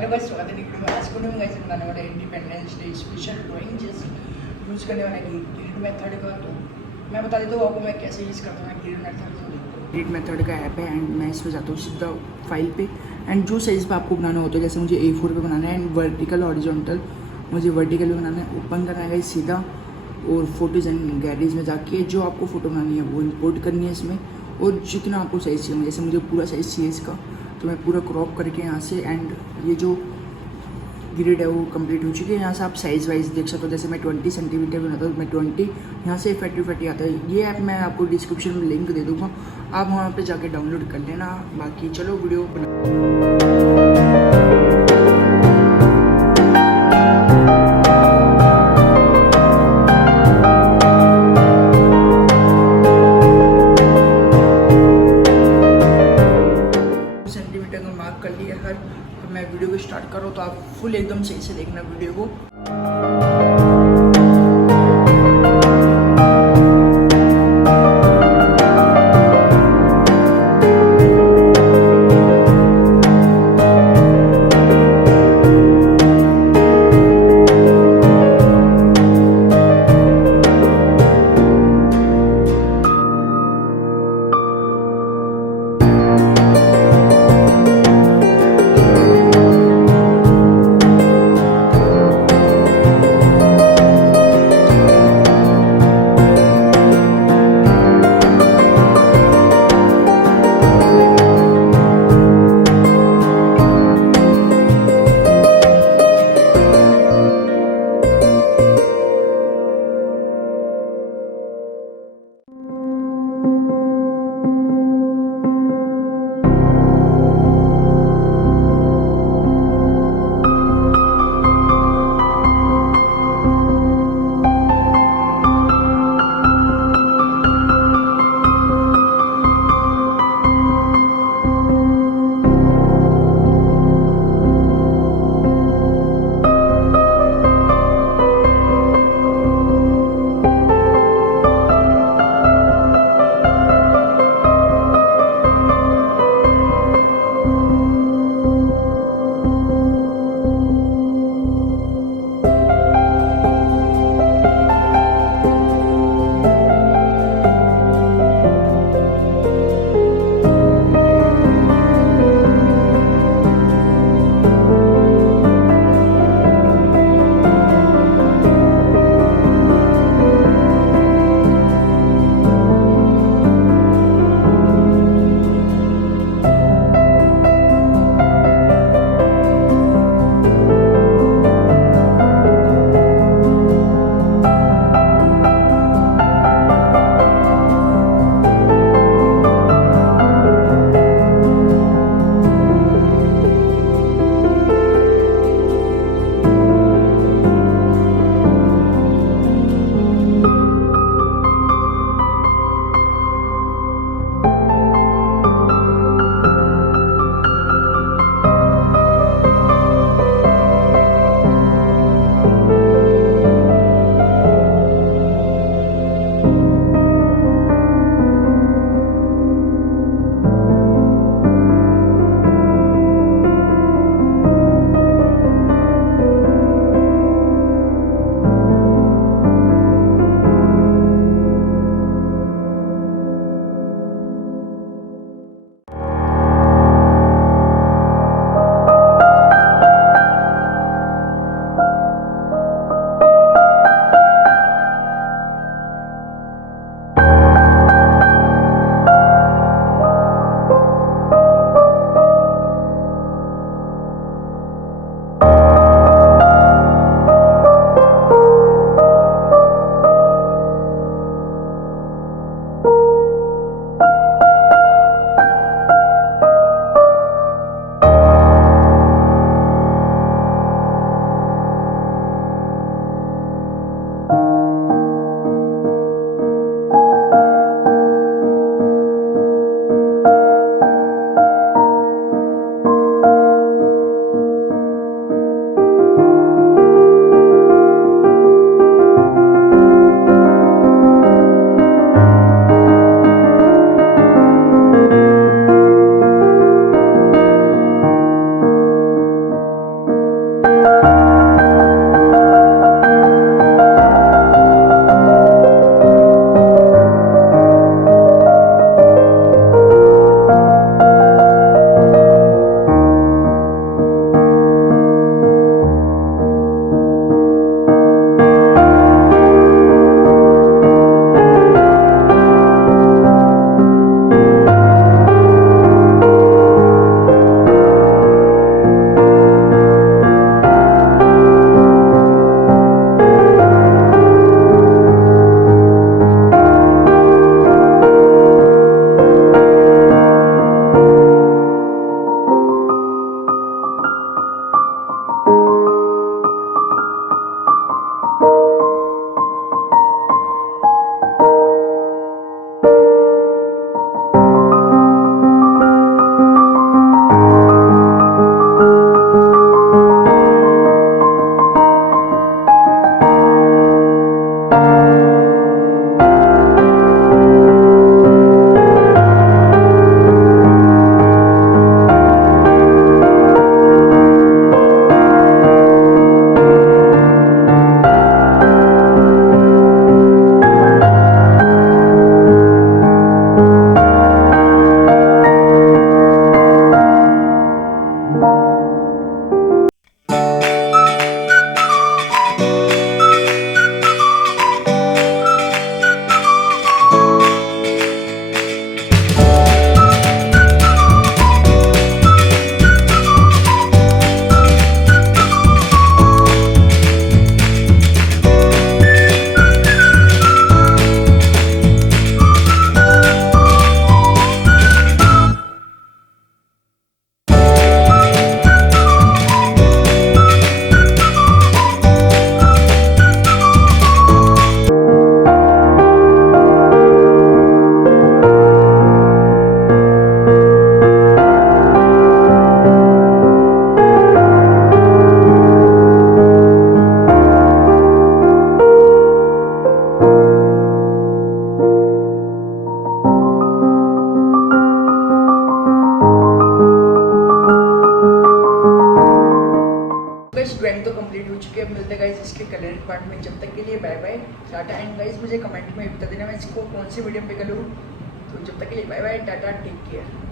Hello guys, स्वागत है video में। आज को हम गाइस बनाने वाले independence day special drawing just use करने वाला ग्रिड मेथड का। तो मैं बता देता हूँ आपको मैं कैसे यूज़ करता हूँ ग्रिड मेथड। ग्रिड मेथड का ऐप है एंड मैं इस पर जाता हूँ सीधा फाइल पे एंड जो साइज़ पे आपको बनाना होता है, जैसे मुझे A4 पे बनाना है एंड वर्टिकल हॉरिजॉन्टल मुझे वर्टिकल में बनाना है। ओपन करना है सीधा और फोटोज एंड गैलरीज में जाके जो आपको फ़ोटो बनानी है वो इंपोर्ट करनी है इसमें, और जितना आपको साइज़ चाहिए, जैसे मुझे पूरा साइज़ चाहिए इसका तो मैं पूरा क्रॉप करके यहाँ से, एंड ये जो ग्रिड है वो कंप्लीट हो चुकी है। यहाँ से आप साइज़ वाइज देख सकते हो, जैसे मैं 20 सेंटीमीटर बनाता हूँ, मैं 20 यहाँ से 40 आता है। ये ऐप मैं आपको डिस्क्रिप्शन में लिंक दे दूँगा, आप वहाँ पे जाके डाउनलोड कर लेना। बाकी चलो वीडियो सेंटीमीटर का मार्क कर लिया हर। मैं वीडियो को स्टार्ट करूँ तो आप फुल एकदम सही से देखना वीडियो को। बस ड्राइंग तो कंप्लीट हो चुकी है। मिलते गाइस इसके कलरिंग पार्ट में। जब तक के लिए bye bye, tata. And guys मुझे कमेंट में बता देना मैं इसको कौन सी मीडियम पे करूँ। तो जब तक के लिए bye bye, tata, take care.